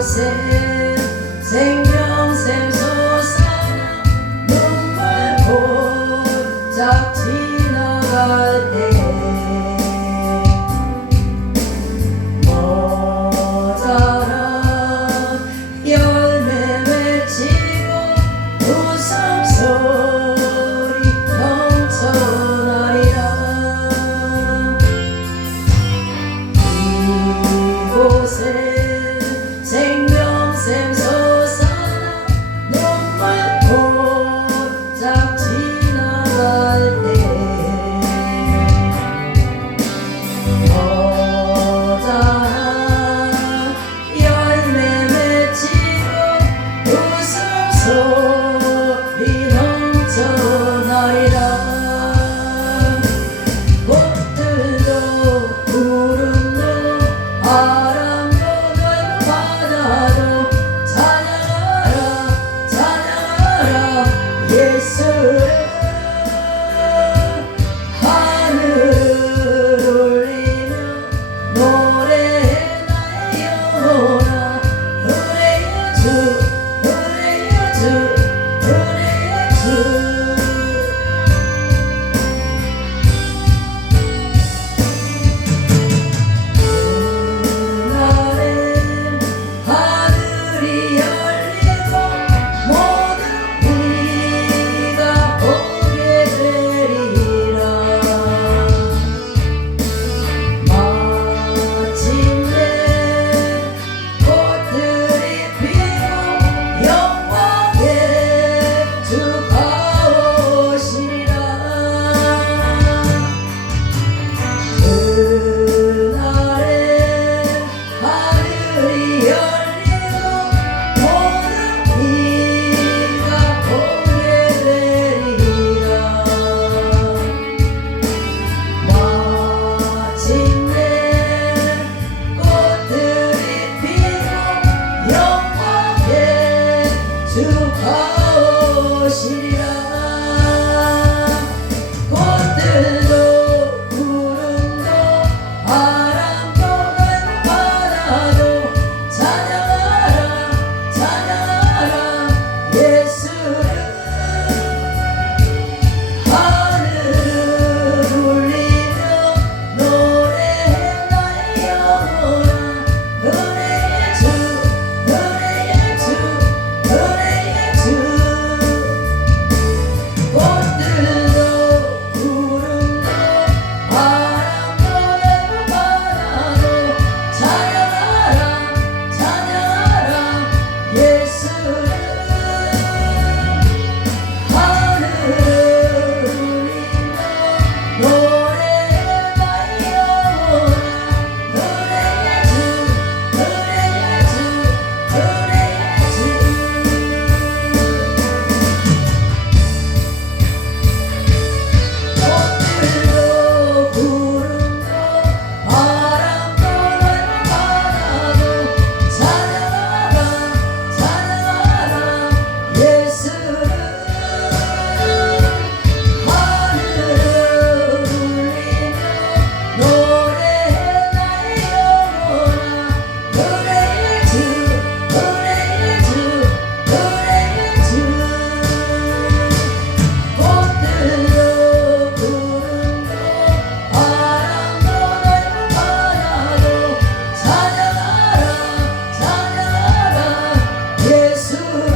이곳에 생명샘 솟아나 눈물 곧작 지나갈 때 모자란 열매 맺히고 웃음소리 넘쳐나리라. 이곳에 생명샘 솟아나 눈물 곧작 지나갈 때 모자란 열매 맺히고 웃음소리 넘쳐나리라. 꽃들도 구름도 바람도 넓은 바다도 찬양하라 찬양하라 예수를. 하늘을 울리며 노래해 나의 영혼아 은혜의 주 은혜의 주 은혜의 주. 그날에 하늘이 열리고 모든 이가 보게 되리라. 마침내 꽃들이 피고 영광의 주가 오시리라. 그날에 하늘이 열리고 모든 이가 보게 되리라. 마침내 꽃들이 피고 영광의 주가 오시리라. 꽃들도 구름도 바람도 넓은 바다도 찬양하라 찬양하라 예수를. 하늘을 울리며 노래해 나의 영혼아 은혜의 주 은혜의 주 은혜의 주. 꽃들도 구름도 바람도 넓은 바다도 찬양하라 찬양하라 예수를. 하늘을 울리며 노래해 나의 영혼아 은혜의 주 은혜의 주 은혜의 주. 꽃들도 구름도 바람도 넓은 바다도 찬양하라 찬양하라 예수를. 하늘을 울리며 노래해 나의 영혼아 은혜의 주 은혜의 주 은혜의 주. 꽃들도 구름도 바람도 넓은 바다도 찬양하라 찬양하라 예수를.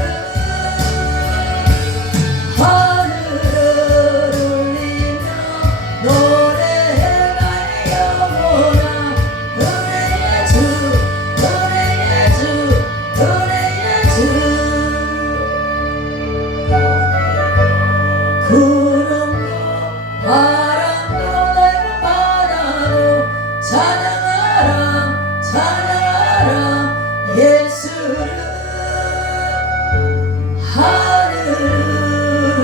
하늘을 울리며 노래해 나의 영혼아 은혜의 주 은혜의 주 은혜의 주. 구름도 바람도 넓은 바다도 찬양하라 찬양하라 예수를. 하늘을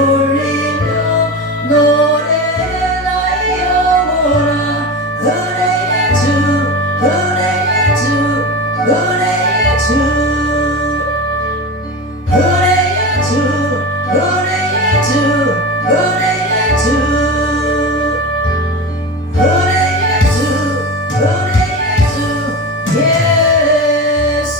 울리며 노래해 나의 영혼아 은혜의 주 은혜의 주 은혜의 주 은혜의 주 은혜의 주 은혜의 주 은혜의 주 은혜의 주 예수.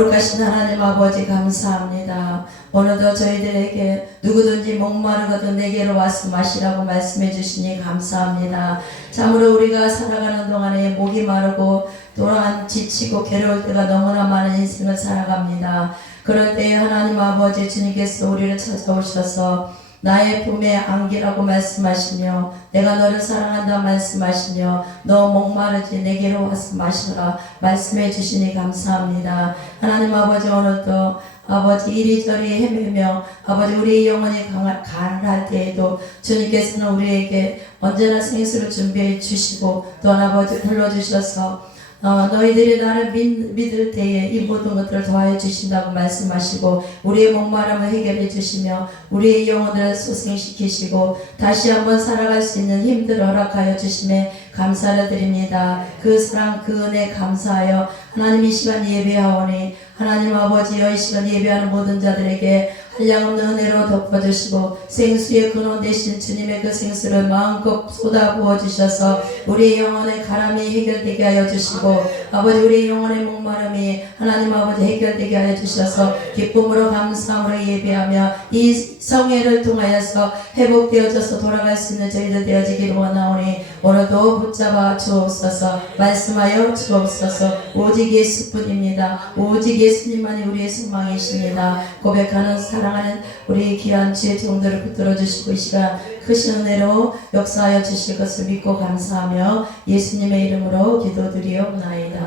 거룩하신 하나님 아버지 감사합니다. 오늘도 저희들에게 누구든지 목마르거든 내게로 와서 마시라고 말씀해 주시니 감사합니다. 참으로 우리가 살아가는 동안에 목이 마르고 또한 지치고 괴로울 때가 너무나 많은 인생을 살아갑니다. 그럴 때 하나님 아버지 주님께서 우리를 찾아오셔서 나의 품에 안기라고 말씀하시며 내가 너를 사랑한다 말씀하시며 너 목마르지 내게로 와서 마시라 말씀해 주시니 감사합니다. 하나님 아버지 오늘도 아버지 이리저리 헤매며 아버지 우리의 영혼이 가난할 때에도 주님께서는 우리에게 언제나 생수를 준비해 주시고 또한 아버지 불러주셔서 너희들이 나를 믿을 때에 이 모든 것들을 더하여 주신다고 말씀하시고 우리의 목마름을 해결해 주시며 우리의 영혼을 소생시키시고 다시 한번 살아갈 수 있는 힘들을 허락하여 주심에 감사를 드립니다. 그 사랑 그 은혜 감사하여 하나님 이 시간 예배하오니 하나님 아버지여 이 시간 예배하는 모든 자들에게 한량없는 은혜로 덮어주시고 생수의 근원 되신 주님의 그 생수를 마음껏 쏟아부어 주셔서 우리의 영혼의 가람이 해결되게 하여 주시고 아버지 우리의 영혼의 목마름이 하나님 아버지 해결되게 하여 주셔서 기쁨으로 감사함으로 예배하며 이 성회를 통하여서 회복되어져서 돌아갈 수 있는 저희들 되어지기를 원하오니 오늘도 붙잡아 주옵소서 말씀하여 주옵소서 오직 예수뿐입니다. 오직 예수님만이 우리의 소망이십니다. 고백하는 사랑하는 우리 귀한 주의 종들을 붙들어 주시고 이 시간 크신 은혜로 역사하여 주실 것을 믿고 감사하며 예수님의 이름으로 기도드리옵나이다.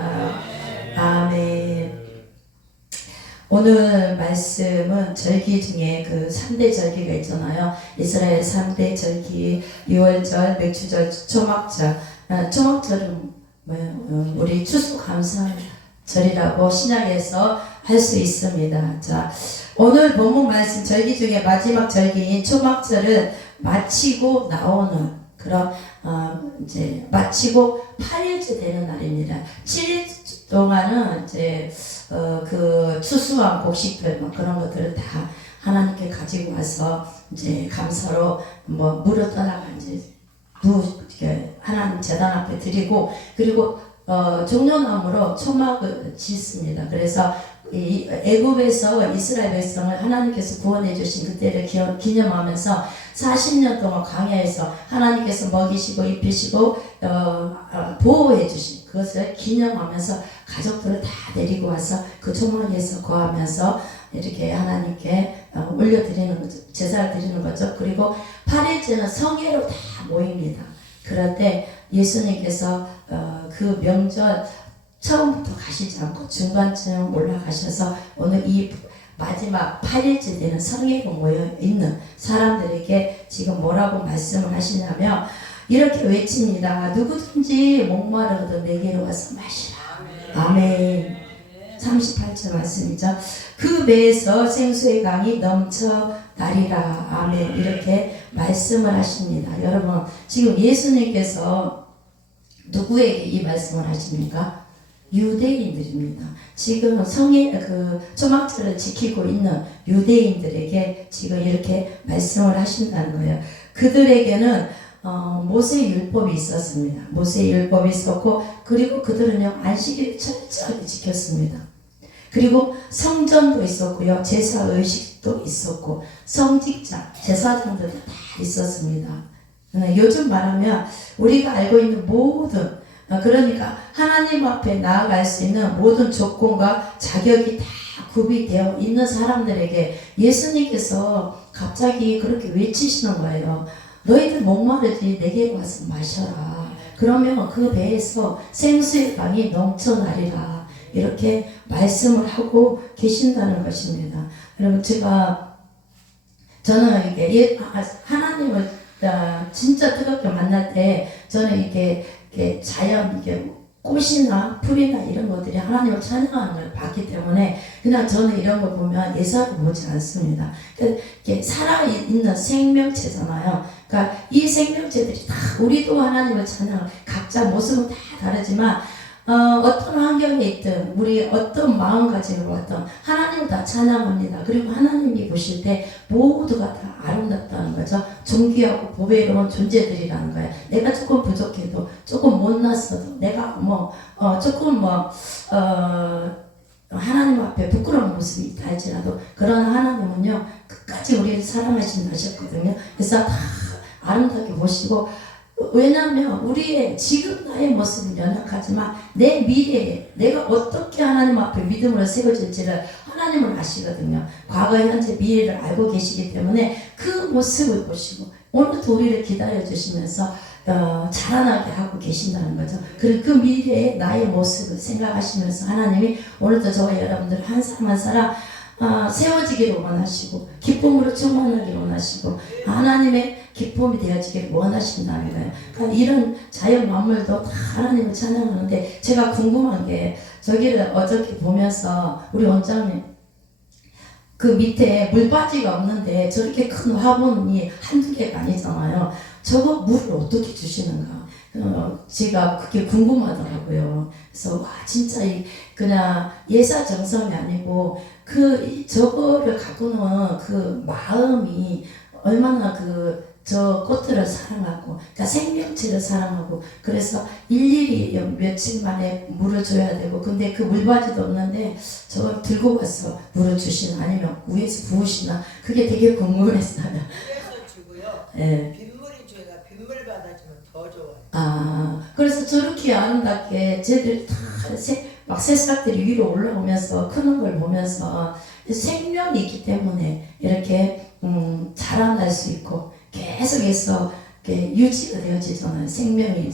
아멘. 오늘 말씀은 절기 중에 그 3대 절기가 있잖아요. 이스라엘 3대 절기, 유월절, 맥주절, 초막절. 초막절은 우리 추수감사절이라고 신약에서 할 수 있습니다. 자, 오늘 본문 말씀 절기 중에 마지막 절기인 초막절은 마치고 나오는 그런 이제 마치고 8일째 되는 날입니다. 7일 동안은 이제 그 추수한 곡식들 뭐 그런 것들을 다 하나님께 가지고 와서 이제 감사로 뭐 물을 떠나가 이제 하나님 제단 앞에 드리고 그리고 종려나무로 초막을 짓습니다. 그래서 이 애굽에서 이스라엘 백성을 하나님께서 구원해 주신 그때를 기념하면서 40년 동안 광야에서 하나님께서 먹이시고 입히시고 보호해 주신 그것을 기념하면서 가족들을 다 데리고 와서 그 초막에서 거하면서 이렇게 하나님께 올려드리는 거죠. 제사를 드리는 거죠. 그리고 8일째는 성회로 다 모입니다. 그럴 때 예수님께서 그 명절 처음부터 가시지 않고 중간쯤 올라가셔서 오늘 이 마지막 8일째 되는 성회로 모여 있는 사람들에게 지금 뭐라고 말씀을 하시냐면 이렇게 외칩니다. 누구든지 목마르거든 내게로 와서 마시라. 아멘. 38절 말씀이죠. 그 배에서 생수의 강이 넘쳐 나리라. 아멘. 이렇게 말씀을 하십니다. 여러분 지금 예수님께서 누구에게 이 말씀을 하십니까? 유대인들입니다. 지금 성의 그 초막절을 지키고 있는 유대인들에게 지금 이렇게 말씀을 하신다는 거예요. 그들에게는 모세 율법이 있었습니다. 모세 율법이 있었고 그리고 그들은요 안식일을 철저하게 지켰습니다. 그리고 성전도 있었고요 제사 의식도 있었고 성직자 제사장들도 다 있었습니다. 요즘 말하면 우리가 알고 있는 모든 그러니까 하나님 앞에 나아갈 수 있는 모든 조건과 자격이 다 구비되어 있는 사람들에게 예수님께서 갑자기 그렇게 외치시는 거예요. 너희들 목마르지 내게 와서 마셔라. 그러면 그 배에서 생수의 강이 넘쳐나리라. 이렇게 말씀을 하고 계신다는 것입니다. 여러분 저는 이게 하나님을 진짜 뜨겁게 만날 때 저는 이게 자연 이게 꽃이나 풀이나 이런 것들이 하나님을 찬양하는 걸 봤기 때문에 그냥 저는 이런 거 보면 예사를 보지 않습니다. 이게 살아있는 생명체잖아요. 그러니까 이 생명체들이 다 우리도 하나님을 찬양 각자 모습은 다 다르지만 어떤 환경에 있든 우리 어떤 마음가짐으로 왔든 하나님을 다 찬양합니다. 그리고 하나님이 보실 때 모두가 다 아름답다는 거죠. 존귀하고 보배로운 존재들이라는 거예요. 내가 조금 부족해도 조금 못났어도 내가 조금 하나님 앞에 부끄러운 모습이 있다 할지라도 그런 하나님은요 끝까지 우리를 사랑하신다 하셨거든요. 그래서 다 아름답게 보시고, 왜냐하면 우리의 지금 나의 모습은 연약하지만 내 미래에 내가 어떻게 하나님 앞에 믿음으로 세워질지를 하나님은 아시거든요. 과거, 현재, 미래를 알고 계시기 때문에 그 모습을 보시고 오늘도 우리를 기다려 주시면서 자라나게 하고 계신다는 거죠. 그리고 그 미래의 나의 모습을 생각하시면서 하나님이 오늘도 저와 여러분들 한 사람 한 사람 세워지기를 원하시고 기쁨으로 충만하기를 원하시고 하나님의 기쁨이 되어지기를 원하신다는 거예요. 그러니까 이런 자연 만물도 다 하나님을 찬양하는데, 제가 궁금한 게 저기를 어저께 보면서 우리 원장님 그 밑에 물바지가 없는데 저렇게 큰 화분이 한두 개가 아니잖아요. 저거 물을 어떻게 주시는가? 제가 그게 궁금하더라고요. 그래서 와 진짜 그냥 예사정성이 아니고 저거를 가꾸는 그 마음이 얼마나 저 꽃들을 사랑하고, 그러니까 생명체를 사랑하고, 그래서 일일이 며칠 만에 물을 줘야 되고, 근데 그 물바지도 없는데 저걸 들고 가서 물을 주시나 아니면 위에서 부으시나, 그게 되게 궁금했어요. 위에서 주고요. 네. 빗물이 저희가 빗물 받아주면 더 좋아요. 그래서 저렇게 아름답게 쟤들 다 막 새싹들이 위로 올라오면서 크는 걸 보면서 생명이 있기 때문에 이렇게 자라날 수 있고 계속해서 유지가 되어지잖아요. 생명이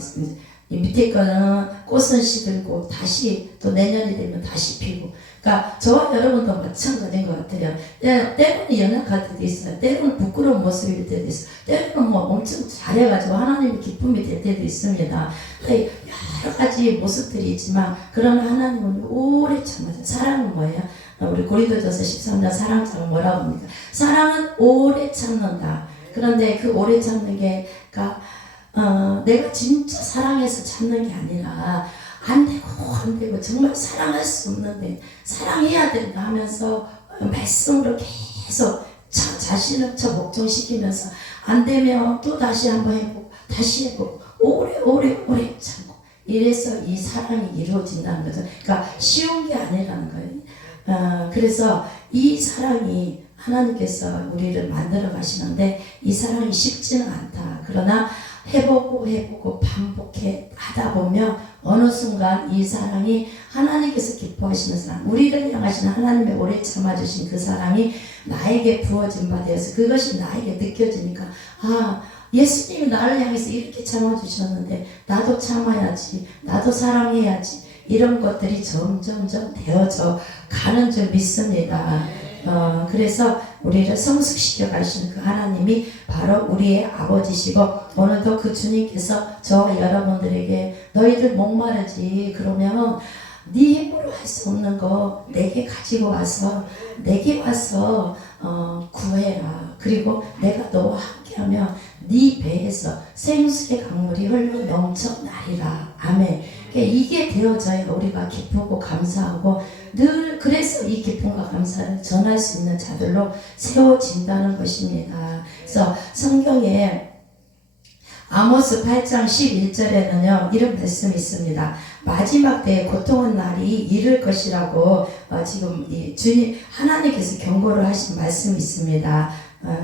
이 밑에 거는 꽃은 시들고 다시 또 내년이 되면 다시 피고, 그러니까 저와 여러분도 마찬가지인 것 같아요. 때로는 연약할 때도 있어요. 때로는 부끄러운 모습일 때도 있어요. 때로는 뭐 엄청 잘해가지고 하나님의 기쁨이 될 때도 있습니다. 여러 가지 모습들이 있지만 그러나 하나님은 오래 참으세요. 사랑은 뭐예요? 우리 고린도전서 13장 사랑장은 뭐라고 합니까? 사랑은 오래 참는다. 그런데 그 오래 참는 게가 내가 진짜 사랑해서 참는 게 아니라 안 되고 정말 사랑할 수 없는데 사랑해야 된다 하면서 말씀으로 계속 자신을 복종시키면서 안 되면 또 다시 한번 해보고 다시 해보고 오래 참고, 이래서 이 사랑이 이루어진다는 거죠. 그러니까 쉬운 게 아니라는 거예요. 그래서 이 사랑이 하나님께서 우리를 만들어 가시는데 이 사랑이 쉽지는 않다. 그러나 해보고 반복해 하다 보면 어느 순간 이 사랑이 하나님께서 기뻐하시는 사랑, 우리를 향하시는 하나님의 오래 참아주신 그 사랑이 나에게 부어진 바 되어서 그것이 나에게 느껴지니까 예수님이 나를 향해서 이렇게 참아주셨는데 나도 참아야지, 나도 사랑해야지, 이런 것들이 점점점 되어져 가는 줄 믿습니다. 그래서 우리를 성숙시켜 가시는 그 하나님이 바로 우리의 아버지시고, 오늘도 그 주님께서 저와 여러분들에게 너희들 목마르지 그러면 네 힘으로 할 수 없는 거 내게 가지고 와서 내게 와서 구해라. 그리고 내가 너와 함께하면 네 배에서 생수의 강물이 흘러 넘쳐나리라. 아멘. 이게 되어져야 우리가 기쁘고 감사하고 늘 그래서 이 기쁨과 감사를 전할 수 있는 자들로 세워진다는 것입니다. 그래서 성경에 아모스 8장 11절에는요 이런 말씀이 있습니다. 마지막 때에 고통한 날이 이를 것이라고 지금 이 주님 하나님께서 경고를 하신 말씀이 있습니다.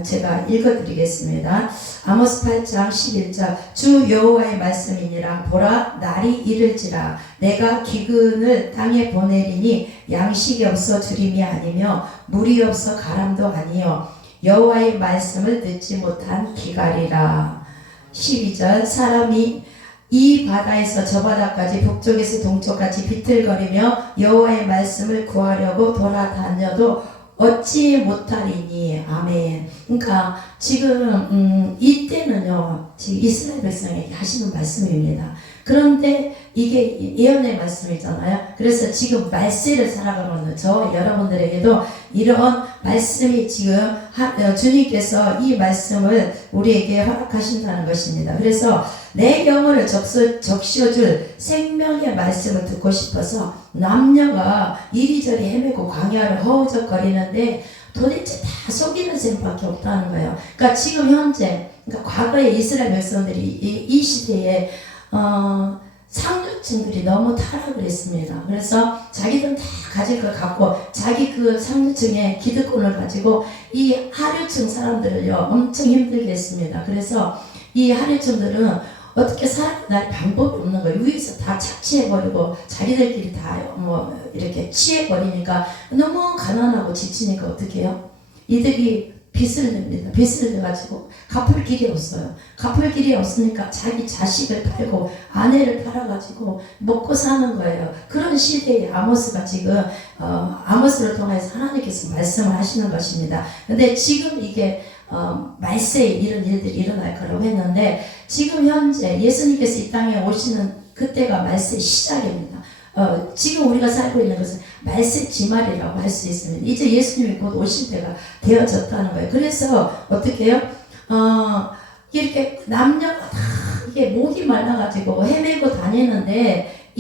제가 읽어드리겠습니다. 아모스 8장 11절 주 여호와의 말씀이니라. 보라 날이 이를지라. 내가 기근을 땅에 보내리니 양식이 없어 주림이 아니며 물이 없어 가람도 아니요 여호와의 말씀을 듣지 못한 기갈이라. 12절 사람이 이 바다에서 저 바다까지 북쪽에서 동쪽까지 비틀거리며 여호와의 말씀을 구하려고 돌아다녀도 얻지 못하리니. 아멘. 그러니까 지금 이때는요 지금 이스라엘 백성에게 하시는 말씀입니다. 그런데 이게 예언의 말씀이잖아요. 그래서 지금 말세를 살아가는 저 여러분들에게도 이런 말씀이 지금 주님께서 이 말씀을 우리에게 허락하신다는 것입니다. 그래서 내 영혼을 적셔줄 생명의 말씀을 듣고 싶어서 남녀가 이리저리 헤매고 광야를 허우적거리는데 도대체 다 속이는 셈밖에 없다는 거예요. 그러니까 지금 현재, 그러니까 과거의 이스라엘 백성들이 이 시대에 상류층들이 너무 타락을 했습니다. 그래서 자기들은 다 가질 걸 갖고 자기 그 상류층의 기득권을 가지고 이 하류층 사람들을요 엄청 힘들게 했습니다. 그래서 이 하류층들은 어떻게 살아날 방법이 없는 거예요. 위에서 다 착취해버리고 자기들끼리 다 뭐 이렇게 취해버리니까 너무 가난하고 지치니까 어떻게 해요? 이들이 빚을 냅니다. 빚을 내가지고 갚을 길이 없어요. 갚을 길이 없으니까 자기 자식을 팔고 아내를 팔아가지고 먹고 사는 거예요. 그런 시대에 아모스가 지금 아모스를 통해서 하나님께서 말씀을 하시는 것입니다. 근데 지금 이게 말세에 이런 일들이 일어날 거라고 했는데 지금 현재 예수님께서 이 땅에 오시는 그때가 말세 시작입니다. 지금 우리가 살고 있는 것은 말세 지말이라고 할 수 있습니다. 이제 예수님이 곧 오실 때가 되어졌다는 거예요. 그래서 어떻게 해요? 이렇게 남녀가 다 이게 목이 말라가지고 헤매고 다니는데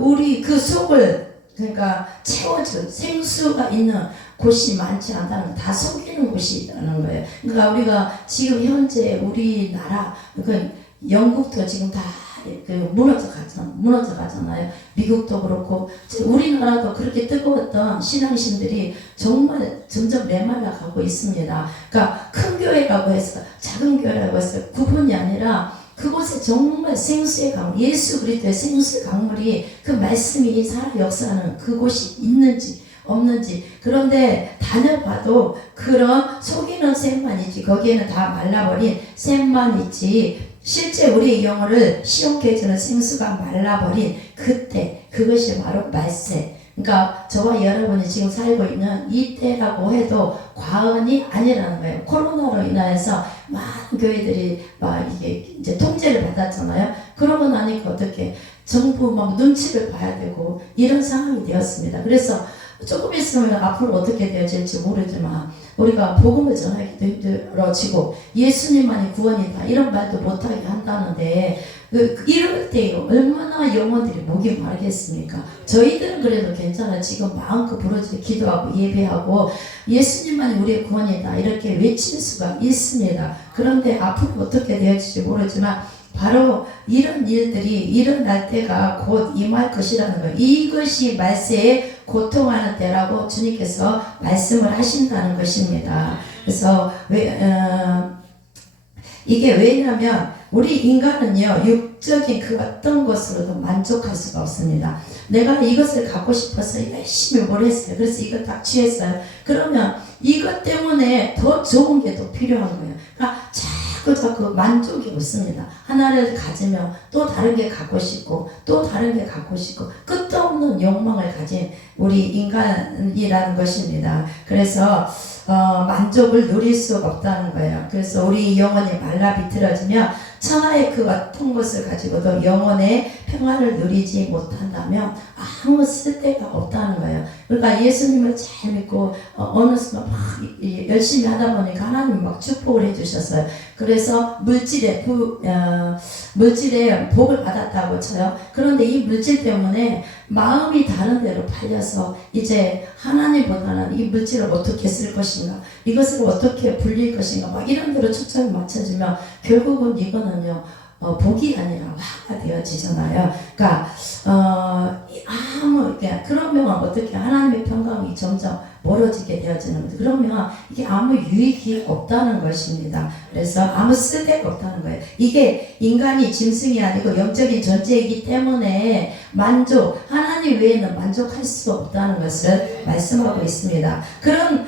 우리 그 속을 그러니까 채워줄 생수가 있는 곳이 많지 않다는 거, 다 속이는 곳이 있다는 거예요. 그러니까 우리가 지금 현재 우리나라 그 영국도 지금 다 무너져 가잖아요. 미국도 그렇고 우리나라도 그렇게 뜨거웠던 신앙심들이 정말 점점 메말라 가고 있습니다. 그러니까 큰 교회라고 해서 작은 교회라고 해서 구분이 아니라 그곳에 정말 생수의 강물, 예수 그리스도의 생수의 강물이 그 말씀이 살아 역사하는 그곳이 있는지 없는지. 그런데 다녀봐도 그런 속이는 샘만 있지, 거기에는 다 말라버린 샘만 있지, 실제 우리의 영혼을 시원케 해주는 생수가 말라버린 그때, 그것이 바로 말세. 그러니까 저와 여러분이 지금 살고 있는 이 때라고 해도 과언이 아니라는 거예요. 코로나로 인하여서 많은 교회들이 막 이게 이제 통제를 받았잖아요. 그러고 나니까 어떻게 정부 막 눈치를 봐야 되고 이런 상황이 되었습니다. 그래서 조금 있으면 앞으로 어떻게 되어질지 모르지만 우리가 복음을 전하기도 힘들어지고 예수님만이 구원이다 이런 말도 못하게 한다는데 이럴 때 얼마나 영혼들이 목이 마르겠습니까? 저희들은 그래도 괜찮아요. 지금 마음껏 부르짖어 기도하고 예배하고 예수님만이 우리의 구원이다 이렇게 외칠 수가 있습니다. 그런데 앞으로 어떻게 되어질지 모르지만 바로 이런 일들이 일어날 때가 곧 임할 것이라는 거예요. 이것이 말세에 고통하는 때라고 주님께서 말씀을 하신다는 것입니다. 그래서 이게 왜냐하면 우리 인간은요 육적인 그 어떤 것으로도 만족할 수가 없습니다. 내가 이것을 갖고 싶어서 열심히 뭘 했어요. 그래서 이거 딱 취했어요. 그러면 이것 때문에 더 좋은 게 더 필요한 거예요. 그러니까 자꾸 만족이 없습니다. 하나를 가지면 또 다른 게 갖고 싶고 또 다른 게 갖고 싶고 끝도 없는 욕망을 가진 우리 인간이라는 것입니다. 그래서 만족을 누릴 수가 없다는 거예요. 그래서 우리 영혼이 말라 비틀어지면 천하의 그 어떤 것을 가지고도 영혼의 평안을 누리지 못한다면 아무 쓸데가 없다는 거예요. 그러니까 예수님을 잘 믿고 어느 순간 막 열심히 하다 보니까 하나님 막 축복을 해주셨어요. 그래서 물질에 복을 받았다고 쳐요. 그런데 이 물질 때문에 마음이 다른 데로 팔려서 이제 하나님보다는 이 물질을 어떻게 쓸 것인가, 이것을 어떻게 불릴 것인가 막 이런 데로 초점이 맞춰지면 결국은 이거는요 복이 아니라 화가 되어지잖아요. 그러니까 그러면 어떻게 하나님의 평강이 점점 멀어지게 되어지는 거죠. 그러면 이게 아무 유익이 없다는 것입니다. 그래서 아무 쓸데가 없다는 거예요. 이게 인간이 짐승이 아니고 영적인 존재이기 때문에 하나님 외에는 만족할 수 없다는 것을 말씀하고 있습니다. 그런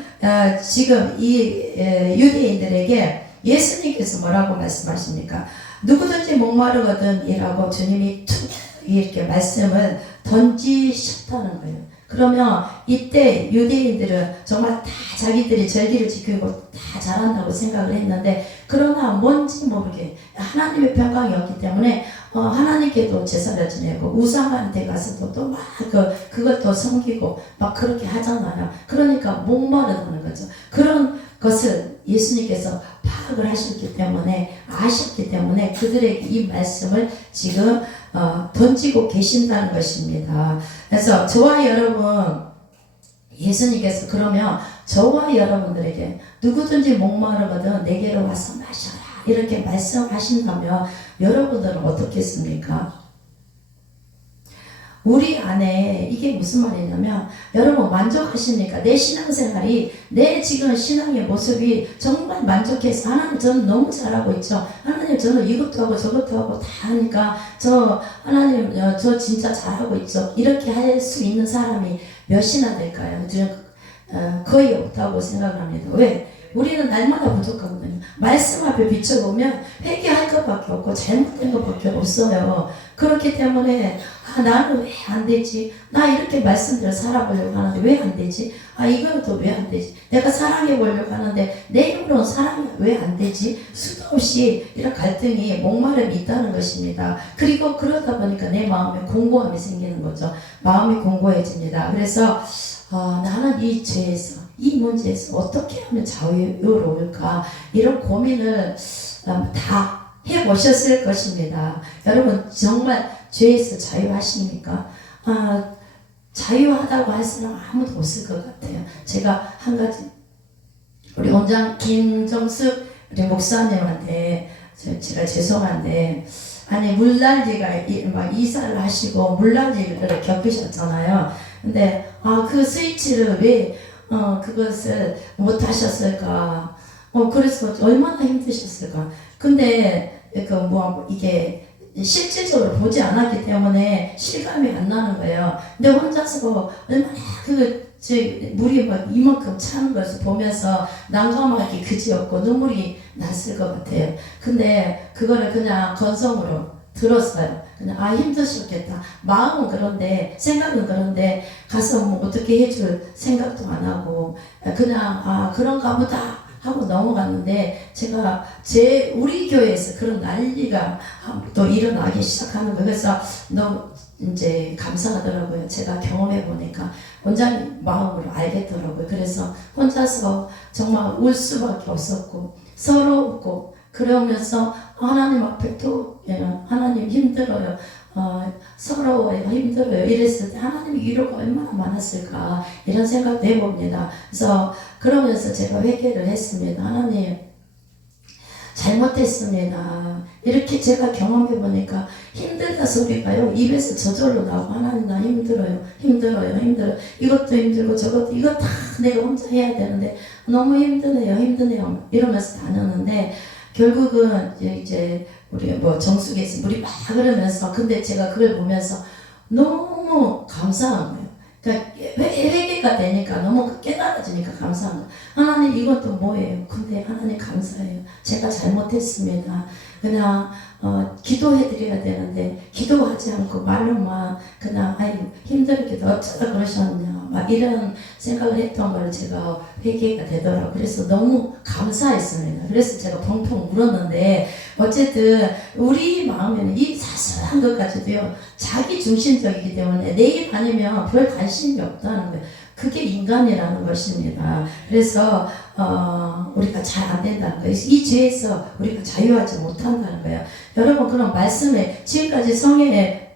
지금 이 유대인들에게 예수님께서 뭐라고 말씀하십니까? 누구든지 목마르거든 이라고 주님이 툭 이렇게 말씀을 던지셨다는 거예요. 그러면 이때 유대인들은 정말 다 자기들이 절기를 지키고 다 잘한다고 생각을 했는데 그러나 뭔지 모르게 하나님의 평강이 없기 때문에 하나님께도 제사를 지내고 우상한테 가서도 또 막 그걸 또 섬기고 막 그렇게 하잖아요. 그러니까 목마르다는 거죠. 그런 것을 예수님께서 파악을 하셨기 때문에 아셨기 때문에 그들에게 이 말씀을 지금 던지고 계신다는 것입니다. 그래서 저와 여러분 예수님께서 그러면 저와 여러분들에게 누구든지 목마르거든 내게로 와서 마셔라 이렇게 말씀하신다면 여러분들은 어떻겠습니까? 우리 안에 이게 무슨 말이냐면 여러분 만족하십니까? 내 신앙생활이 내 지금 신앙의 모습이 정말 만족해서 하나님 저는 너무 잘하고 있죠. 하나님 저는 이것도 하고 저것도 하고 다 하니까 저 하나님 저 진짜 잘하고 있죠. 이렇게 할 수 있는 사람이 몇이나 될까요? 저는 거의 없다고 생각합니다. 왜? 우리는 날마다 부족하거든요. 말씀 앞에 비춰보면 회개할 것밖에 없고 잘못된 것밖에 없어요. 그렇기 때문에 나는 왜 안 되지? 나 이렇게 말씀대로 살아보려고 하는데 왜 안 되지? 이건 또 왜 안 되지? 내가 사랑해 보려고 하는데 내 힘으로는 사랑이 왜 안 되지? 수도 없이 이런 갈등이 목마름이 있다는 것입니다. 그리고 그러다 보니까 내 마음에 공고함이 생기는 거죠. 마음이 공고해집니다. 그래서 나는 이 죄에서 이 문제에서 어떻게 하면 자유로울까 이런 고민을 다 해보셨을 것입니다. 여러분 정말 죄에서 자유하십니까? 자유하다고 할 사람 아무도 없을 것 같아요. 제가 한 가지 우리 원장 김정숙 우리 목사님한테 제가 죄송한데 아니 물난리가 막 이사를 하시고 물난리를 겪으셨잖아요. 근데 그 스위치를 왜 그것을 못 하셨을까? 그래서 얼마나 힘드셨을까? 근데 이게 실질적으로 보지 않았기 때문에 실감이 안 나는 거예요. 근데 혼자서 얼마나 물이 막 이만큼 차는 것을 보면서 난감하기 그지없고 눈물이 났을 것 같아요. 근데 그거를 그냥 건성으로 들었어요. 그냥 힘드셨겠다. 마음은 그런데 생각은 그런데 가서 뭐 어떻게 해줄 생각도 안 하고 그냥 그런가 보다 하고 넘어갔는데 제가 우리 교회에서 그런 난리가 또 일어나기 시작하는 거예요. 그래서 너무 이제 감사하더라고요. 제가 경험해 보니까 원장님 마음으로 알겠더라고요. 그래서 혼자서 정말 울 수밖에 없었고 서로 웃고 그러면서 하나님 앞에 또 하나님 힘들어요. 서러워요. 힘들어요. 이랬을 때 하나님의 위로가 얼마나 많았을까 이런 생각도 해봅니다. 그래서 그러면서 제가 회개를 했습니다. 하나님 잘못했습니다. 이렇게 제가 경험해 보니까 힘들다 소리가요 입에서 저절로 나오고 하나님 나 힘들어요. 이것도 힘들고 저것도 이거 다 내가 혼자 해야 되는데 너무 힘드네요. 이러면서 다녔는데 결국은 이제 우리 정수기에서 물이 막 흐르면서 근데 제가 그걸 보면서 너무 감사한 거예요. 그러니까 회개가 되니까 너무 깨달아지니까 감사한 거예요. 하나님 이것도 뭐예요? 근데 하나님 감사해요. 제가 잘못했습니다. 그냥 기도해드려야 되는데 기도하지 않고 말로만 그냥 힘들게도 어쩌다 그러셨냐 막 이런 생각을 했던 걸 제가 회개가 되더라고요. 그래서 너무 감사했습니다. 그래서 제가 펑펑 울었는데 어쨌든 우리 마음에는 이 사소한 것까지도요 자기 중심적이기 때문에 내 일 아니면 별 관심이 없다는 거예요. 그게 인간이라는 것입니다. 그래서 우리가 잘 안 된다는 거예요. 이 죄에서 우리가 자유하지 못한다는 거예요. 여러분 그런 말씀에 지금까지 성에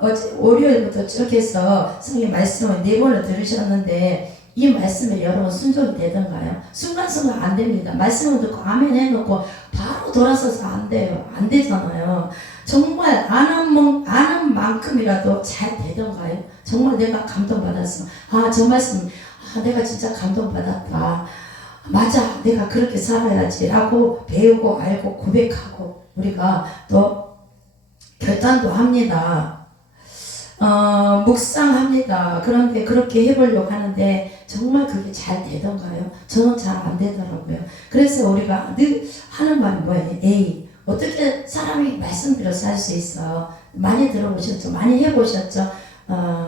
어제 월요일부터 쭉 해서 성의 말씀을 4번을 들으셨는데 이 말씀에 여러분 순종이 되던가요? 순간순간 안 됩니다. 말씀을 듣고 아멘 해놓고 바로 돌아서서 안 돼요. 안 되잖아요. 정말 아는 만큼이라도 잘 되던가요? 정말 내가 감동받았어. 저 말씀 내가 진짜 감동받았다. 맞아 내가 그렇게 살아야지 라고 배우고 알고 고백하고 우리가 또 결단도 합니다. 묵상합니다. 그런데 그렇게 해보려고 하는데 정말 그게 잘 되던가요? 저는 잘 안 되더라고요. 그래서 우리가 늘 하는 말이 뭐예요? 어떻게 사람이 말씀대로 살 수 있어? 많이 들어보셨죠? 많이 해보셨죠?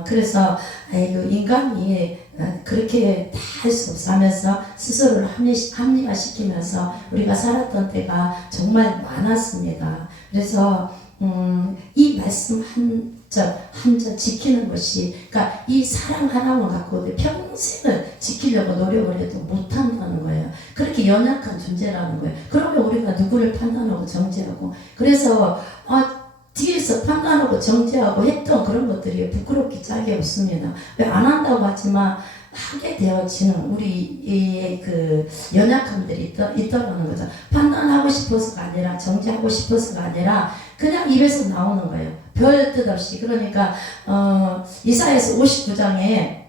그래서 인간이 그렇게 다 할 수 없어 하면서 스스로를 합리화시키면서 우리가 살았던 때가 정말 많았습니다. 그래서 이 말씀 한 절 지키는 것이 그러니까 이 사랑 하나만 갖고 평생을 지키려고 노력을 해도 못한다는 거예요. 그렇게 연약한 존재라는 거예요. 그러면 우리가 누구를 판단하고 정죄하고 그래서 뒤에서 판단하고 정죄하고 했던 그런 것들이 부끄럽기 짝이 없습니다. 왜 안 한다고 하지만 하게 되어지는 우리의 그 연약함들이 있더라는 거죠. 판단하고 싶어서가 아니라, 정죄하고 싶어서가 아니라 그냥 입에서 나오는 거예요. 별 뜻 없이. 그러니까 이사야서 59장에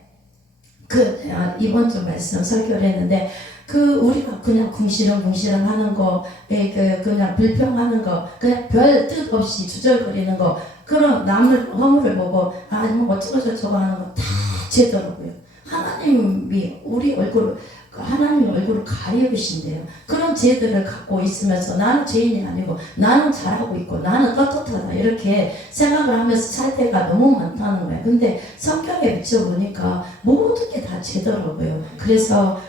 이번 주 말씀 설교를 했는데, 우리가 그냥 궁시렁궁시렁 하는 거, 그냥 불평하는 거, 그냥 별 뜻 없이 주절거리는 거, 그런 남을 허물을 보고, 뭐 어쩌고저쩌고 하는 거 다 죄더라고요. 하나님이 하나님 얼굴을 가리우신대요. 그런 죄들을 갖고 있으면서 나는 죄인이 아니고 나는 잘하고 있고 나는 떳떳하다 이렇게 생각을 하면서 살 때가 너무 많다는 거예요. 근데 성경에 비춰보니까 모든 게 다 죄더라고요. 그래서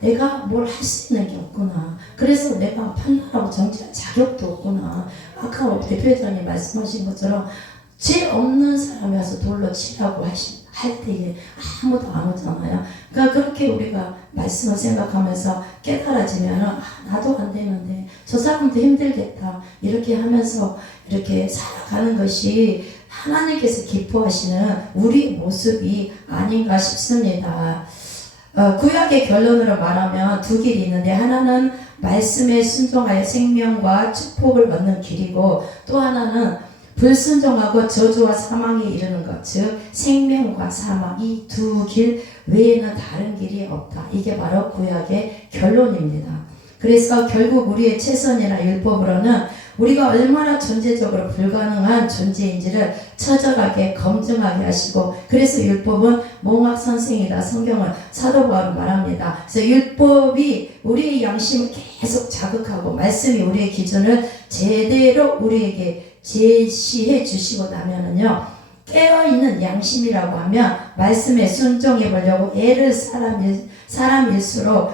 내가 뭘 할 수 있는 게 없구나. 그래서 내가 판단하고 정죄할 자격도 없구나. 아까 대표회장님 말씀하신 것처럼 죄 없는 사람이 와서 돌로 치라고 할 때에 아무도 안 오잖아요. 그러니까 그렇게 우리가 말씀을 생각하면서 깨달아지면 나도 안 되는데 저 사람도 힘들겠다 이렇게 하면서 이렇게 살아가는 것이 하나님께서 기뻐하시는 우리의 모습이 아닌가 싶습니다. 구약의 결론으로 말하면 두 길이 있는데, 하나는 말씀에 순종하여 생명과 축복을 얻는 길이고, 또 하나는 불순종하고 저주와 사망에 이르는 것, 즉 생명과 사망, 이 두 길 외에는 다른 길이 없다. 이게 바로 구약의 결론입니다. 그래서 결국 우리의 최선이나 율법으로는 우리가 얼마나 존재적으로 불가능한 존재인지를 처절하게 검증하게 하시고, 그래서 율법은 몽학 선생이다. 성경을 사도 바울은 말합니다. 그래서 율법이 우리의 양심을 계속 자극하고 말씀이 우리의 기준을 제대로 우리에게 제시해 주시고 나면은요, 깨어있는 양심이라고 하면 말씀에 순종해 보려고 애를 사람일수록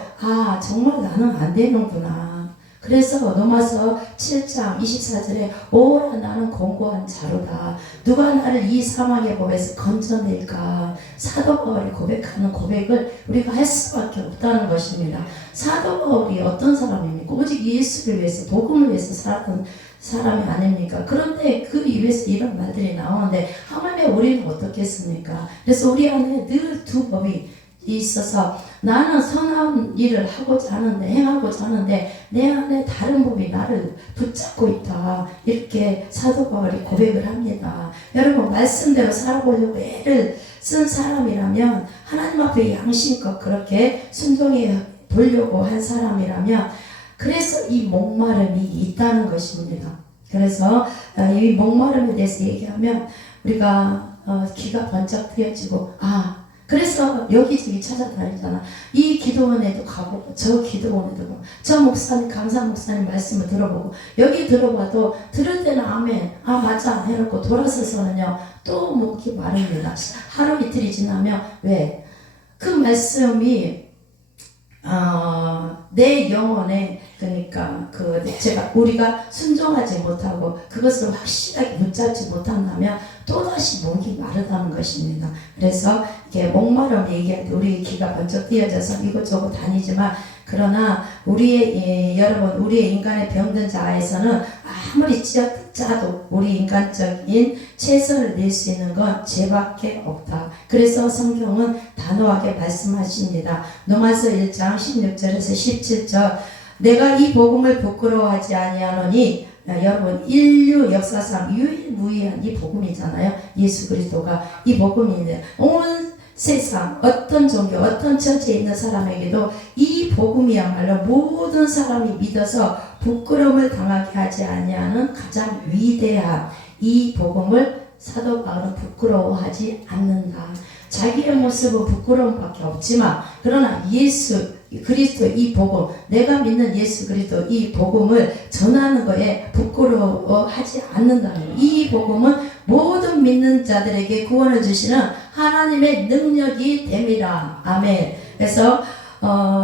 정말 나는 안 되는구나. 그래서 로마서 7장 24절에 오라 나는 공고한 자로다. 누가 나를 이 사망의 법에서 건져낼까. 사도 바울이 고백하는 고백을 우리가 할 수밖에 없다는 것입니다. 사도 바울이 어떤 사람입니까? 오직 예수를 위해서, 복음을 위해서 살았던 사람이 아닙니까? 그런데 그 입에서 이런 말들이 나오는데 하물며 우리는 어떻겠습니까? 그래서 우리 안에 늘 두 법이 있어서 나는 선한 일을 하고자 하는데, 행하고자 하는데 내 안에 다른 법이 나를 붙잡고 있다. 이렇게 사도 바울이 고백을 합니다. 여러분, 말씀대로 살아보려고 애를 쓴 사람이라면, 하나님 앞에 양심껏 그렇게 순종해 보려고 한 사람이라면, 그래서 이 목마름이 있다는 것입니다. 그래서 이 목마름에 대해서 얘기하면 우리가 귀가 번쩍 트여지고, 그래서 여기저기 찾아다니잖아. 이 기도원에도 가보고 저 기도원에도 가보고 저 목사님, 감사 목사님 말씀을 들어보고, 여기 들어봐도 들을 때는 아멘, 맞아 해놓고 돌아서서는요 또 목이 마릅니다. 하루 이틀이 지나면 왜? 그 말씀이 내 영혼에, 그러니까 우리가 순종하지 못하고 그것을 확실하게 붙잡지 못한다면 또다시 목이 마르다는 것입니다. 그래서 이렇게 목마름 얘기할 때 우리 귀가 번쩍 띄어져서 이곳저곳 다니지만, 그러나 여러분, 우리의 인간의 병든 자아에서는 아무리 짜도 우리 인간적인 최선을 낼 수 있는 건 죄밖에 없다. 그래서 성경은 단호하게 말씀하십니다. 로마서 1장 16절에서 17절, 내가 이 복음을 부끄러워하지 아니하노니, 여러분, 인류 역사상 유일무이한 이 복음이잖아요. 예수 그리스도가 이 복음인데, 온 세상 어떤 종교, 어떤 처지에 있는 사람에게도 이 복음이야말로 모든 사람이 믿어서 부끄러움을 당하게 하지 아니하는 가장 위대한 이 복음을 사도 바울은 부끄러워하지 않는다. 자기의 모습은 부끄러움밖에 없지만, 그러나 예수 그리스도 이 복음, 내가 믿는 예수 그리스도 이 복음을 전하는 거에 부끄러워하지 않는다는 거예요. 이 복음은 모든 믿는 자들에게 구원을 주시는 하나님의 능력이 됩니다. 아멘. 그래서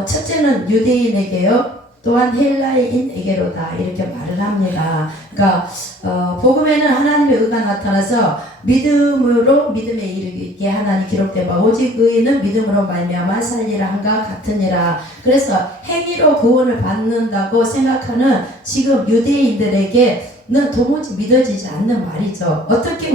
첫째는 유대인에게요, 또한 헬라인에게로다, 이렇게 말을 합니다. 그러니까 복음에는 하나님의 의가 나타나서 믿음으로 믿음에 이르게 하나니 기록되어 오직 의인은 믿음으로 말미암아 살리라 한가 같으니라. 그래서 행위로 구원을 받는다고 생각하는 지금 유대인들에게는 도무지 믿어지지 않는 말이죠. 어떻게